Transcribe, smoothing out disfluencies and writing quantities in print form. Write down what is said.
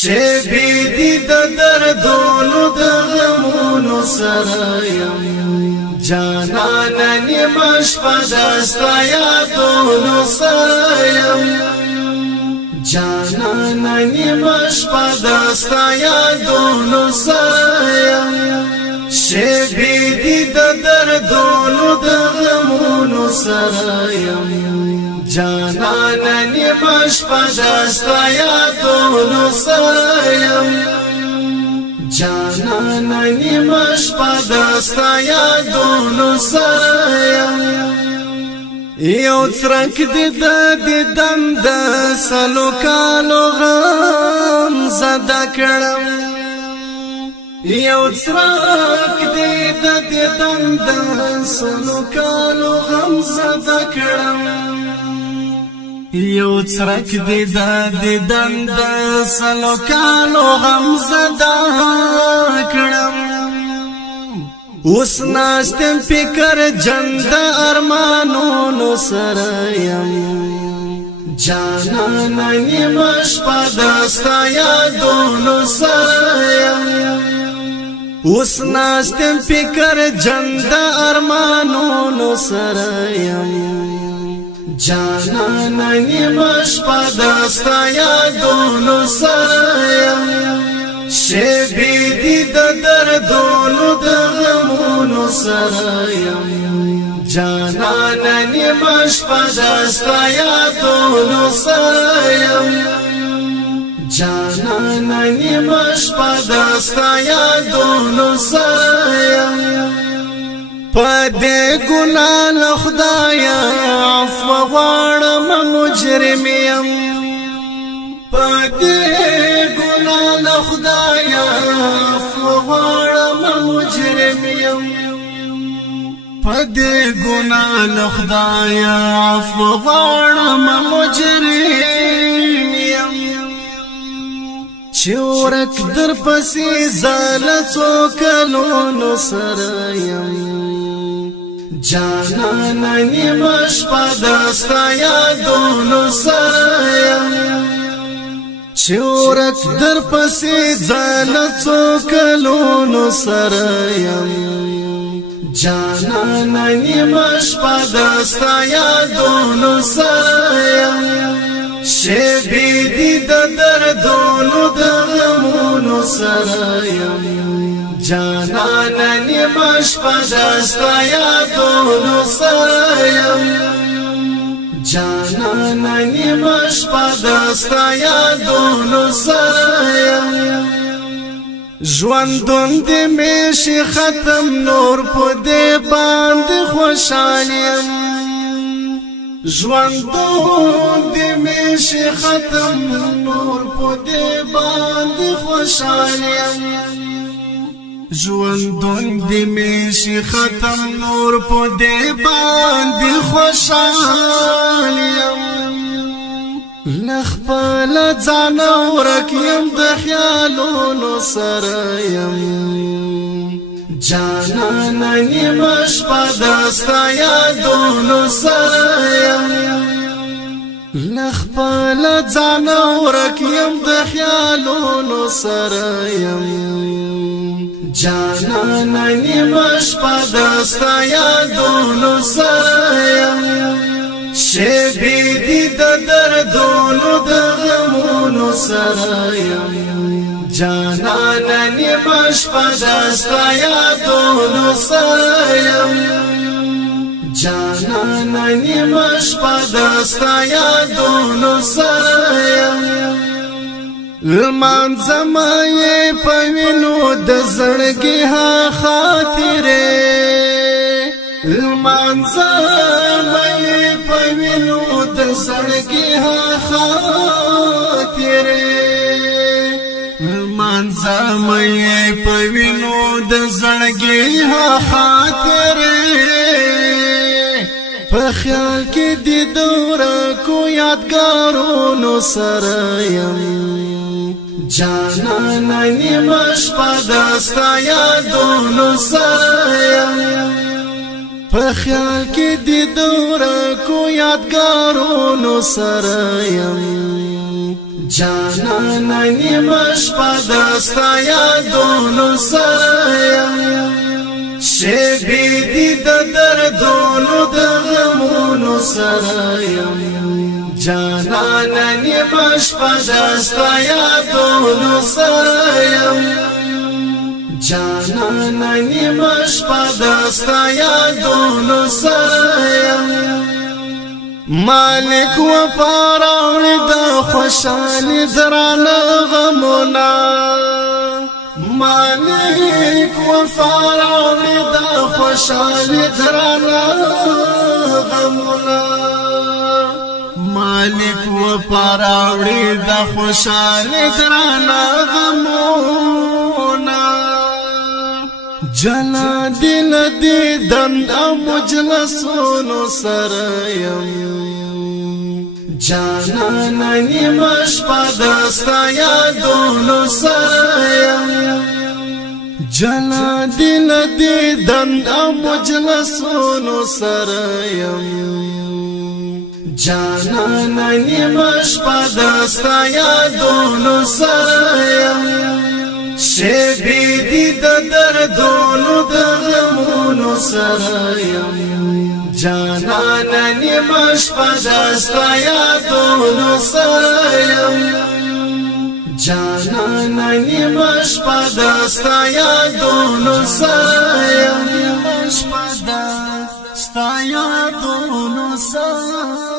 شبی دی د دردونو د غمونو سره یم جانانه نیمه شپه دستا یادونو سره یم جانانه نیمه شپه دستا یادونو سره یم شبی دی د دردونو د غمونو سره یم جانانه نیمه شپه دستا یادونو سره یم جانانه نیمه شپه دستا یادونو سره یم یو څرک دی د دیدن د سلو کالو غم زده کړم یو څرک دی د دیدن د سلو کالو غم زده کړم یو څرک دی د دیدن د سلو کالو غم زده کړم اوس ناستم فکر جند ارمانونو سره یم جانانه نیمه شپه دستا یادونو سره یم اوس ناستم فکر جند ارمانونو سره یم جانانه نیمه شپه دستا یادونو سره یم شبی دی د دردونو د غمونو سره یم جانانه نیمه شپه دستا یادونو سره یم جانانه نیمه شپه دستا یادونو سره یم پدې ګناه له خدایه عفو غواړم مجرم یم پدې ګناه له خدایه عفو غواړم مجرم یم پدې ګناه له خدایه عفو غواړم مجرم یم چې ورک در پسې زاله څو کلونو سره یم جانانه نیمه شپه دستا یادونو سره یم چې ورک در پسې زاله څو کلونو سره یم جانانه نیمه شپه دستا یادونو سره یم شبی دی د دردونو د غمونو سره یم جانانه نیمه شپه دستا یادونو سره یم جانانه نیمه شپه دستا یادونو سره یم ژوندون دې مې شي ختم نور په دې باندې خوشحال یم ژوندون دې مې شي ختم نور په دې باندې خوشحال یم ژوندون دې مې شي ختم نور په دې باندې خوشحال یم لخپل ځان ورک یم د خیالونو سره یم جانانه نیمه شپه دستا یادونو سره یم لخپل ځان ورک یم د خیالونو سره یم جانانه نیمه شپه دستا یادونو سره یم شبی دی د دردونو د غمونو سره یم جانانه نیمه شپه دستا یادونو سره یم جانانه نیمه شپه دستا یادونو سره یم لمانځم یې په وینو د زړګي ها خاطرې لمانځم یې په وینو د زړګي ها خاطرې لمانځم یې په وینو د زړګي ها خاطرې په خیال کې دې دوره کو یادګارونو سره یم جانانه نیمه شپه دستا یادونو سره یم په خیال کې دې دوره کو یادګارونو سره یم جانانا نیمش پا دستا یادونو سرایم شیبی دی دا دردونو دا غمونو سرایم جانانا نیمش پا دستا یادونو سرایم جانانا نیمش پا دستا یادونو سرایم مالک و پاراوی دا خوشالی درانا غمونا مالک و پاراوی دا خوشالی درانا غمونا مالک و پاراوی دا خوشالی درانا غمونا جلا دل دیدن او مجلسونو سرایم جانانا نیمش پا دستا یادونو سرایم جلا دل دیدن او مجلسونو سرایم جانانا نیمش پا دستا یادونو سرایم شیبی دی دا دردونو دا غمونو سرایم جانانا نیمش پا دستا یادونو سرایم جانانا نیمش پا دستا یادونو سرایم نیمش پا دستا یادونو سرایم